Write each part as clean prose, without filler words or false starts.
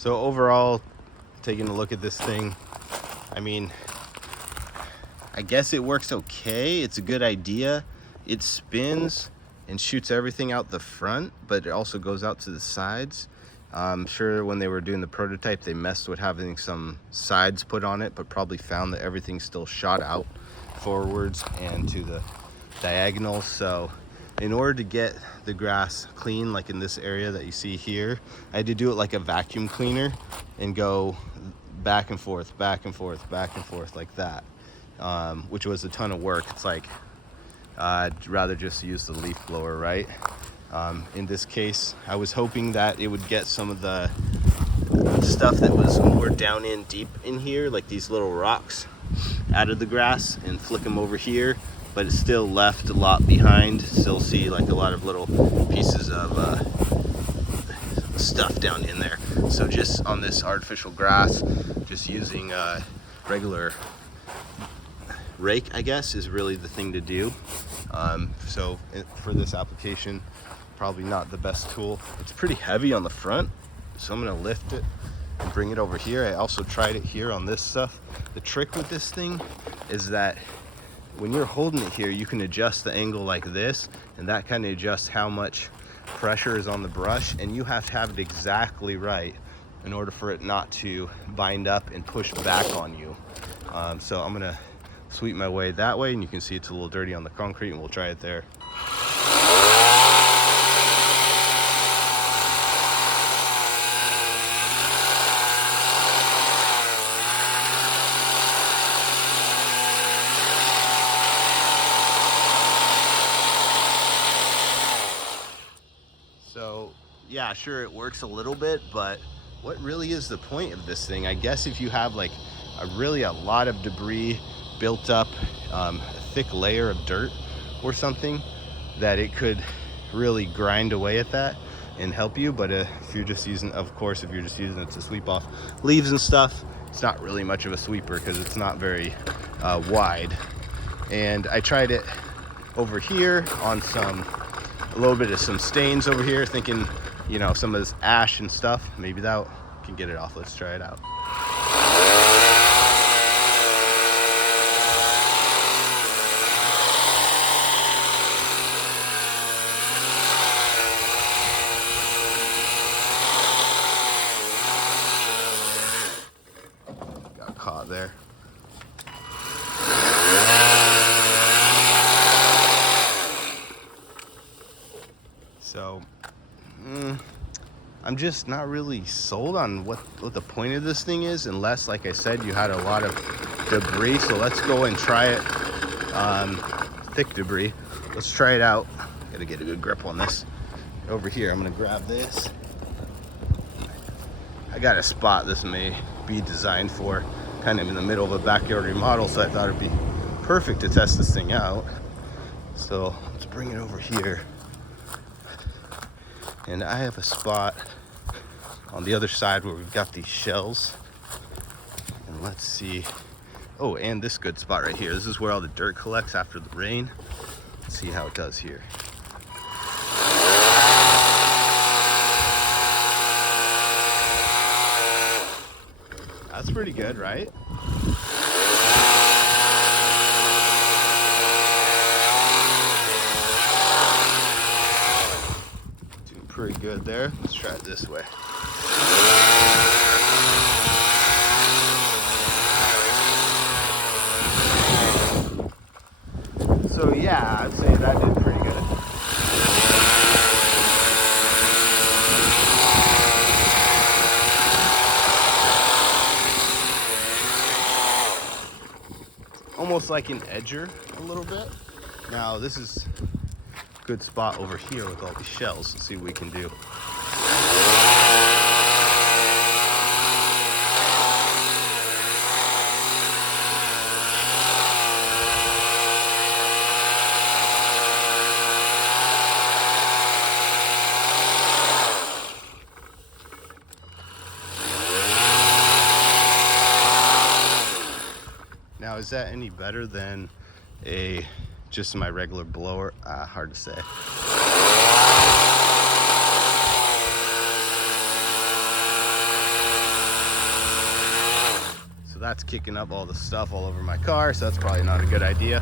So overall, taking a look at this thing, I mean, I guess it works okay. It's a good idea. It spins and shoots everything out the front, but it also goes out to the sides. I'm sure when they were doing the prototype, they messed with having some sides put on it, but probably found that everything still shot out forwards and to the diagonal. So in order to get the grass clean, like in this area that you see here, I had to do it like a vacuum cleaner and go back and forth, back and forth, back and forth like that, which was a ton of work. It's like, I'd rather just use the leaf blower, right? In this case, I was hoping that it would get some of the stuff that was more down in deep in here, like these little rocks, out of the grass and flick them over here, but it still left a lot behind. Still see like a lot of little pieces of stuff down in there. So just on this artificial grass, just using a regular rake, I guess, is really the thing to do. So for this application, probably not the best tool. It's pretty heavy on the front, so I'm gonna lift it and bring it over here. I also tried it here on this stuff. The trick with this thing is that when you're holding it here, you can adjust the angle like this, and that kind of adjusts how much pressure is on the brush, and you have to have it exactly right in order for it not to bind up and push back on you. So I'm gonna sweep my way that way, and you can see it's a little dirty on the concrete, and we'll try it there. So yeah, sure, it works a little bit, but what really is the point of this thing? I guess if you have like a lot of debris built up, a thick layer of dirt or something, that it could really grind away at that and help you. But if you're just using, of course, if you're just using it to sweep off leaves and stuff, it's not really much of a sweeper because it's not very wide. And I tried it over here on a little bit of some stains over here, thinking, you know, some of this ash and stuff, maybe that can get it off. Let's try it out. Got caught there. So I'm just not really sold on what the point of this thing is, unless, like I said, you had a lot of debris. So let's go and try it on thick debris. Let's try it out. Gotta get a good grip on this. Over here, I'm gonna grab this. I got a spot this may be designed for, kind of in the middle of a backyard remodel, so I thought it'd be perfect to test this thing out. So let's bring it over here. And I have a spot on the other side where we've got these shells. And let's see. Oh, and this good spot right here. This is where all the dirt collects after the rain. Let's see how it does here. That's pretty good, right? Pretty good there. Let's try it this way. So yeah, I'd say that did pretty good. Almost like an edger a little bit. Now this is good spot over here with all these shells. Let's see what we can do. Now, is that any better than just my regular blower? Hard to say. that's kicking up all the stuff all over my car, so that's probably not a good idea.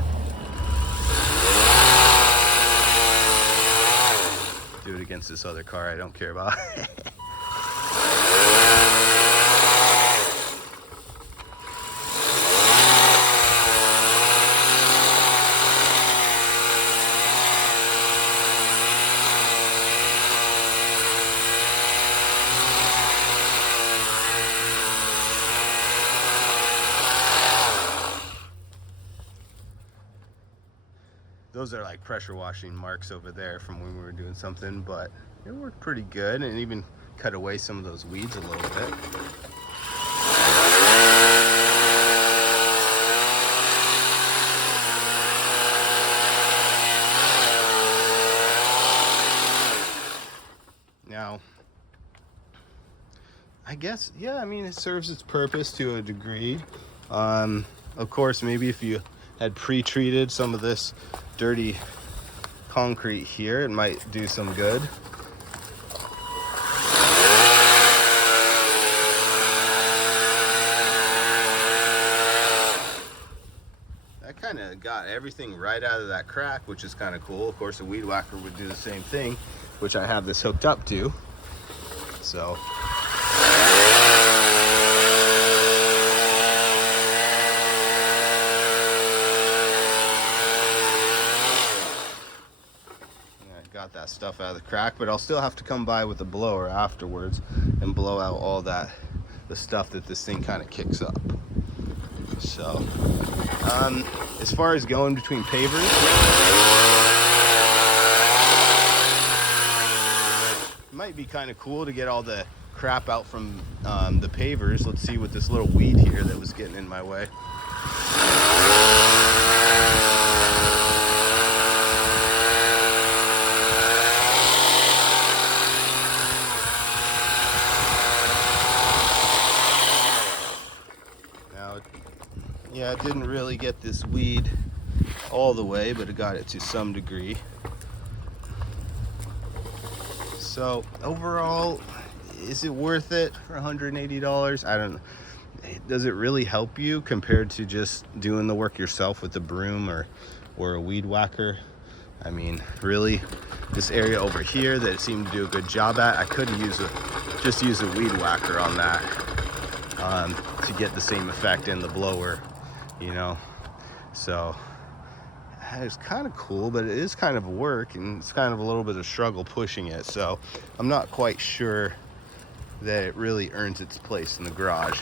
Do it against this other car I don't care about. Those are like pressure washing marks over there from when we were doing something, but it worked pretty good and even cut away some of those weeds a little bit. Now, I guess, yeah, I mean, it serves its purpose to a degree. Of course, maybe if you had pre-treated some of this dirty concrete here, it might do some good. That kind of got everything right out of that crack, which is kind of cool. Of course, a weed whacker would do the same thing, which I have this hooked up to. So got that stuff out of the crack, but I'll still have to come by with a blower afterwards and blow out all that, the stuff that this thing kind of kicks up. So as far as going between pavers, it might be kind of cool to get all the crap out from the pavers. Let's see what this little weed here that was getting in my way. Yeah, it didn't really get this weed all the way, but it got it to some degree. So overall, is it worth it for $180? I don't know. Does it really help you compared to just doing the work yourself with a broom or a weed whacker? I mean, really, this area over here that it seemed to do a good job at, I could have just used a weed whacker on that to get the same effect in the blower, you know. So it's kind of cool, but it is kind of work, and it's kind of a little bit of struggle pushing it. So I'm not quite sure that it really earns its place in the garage.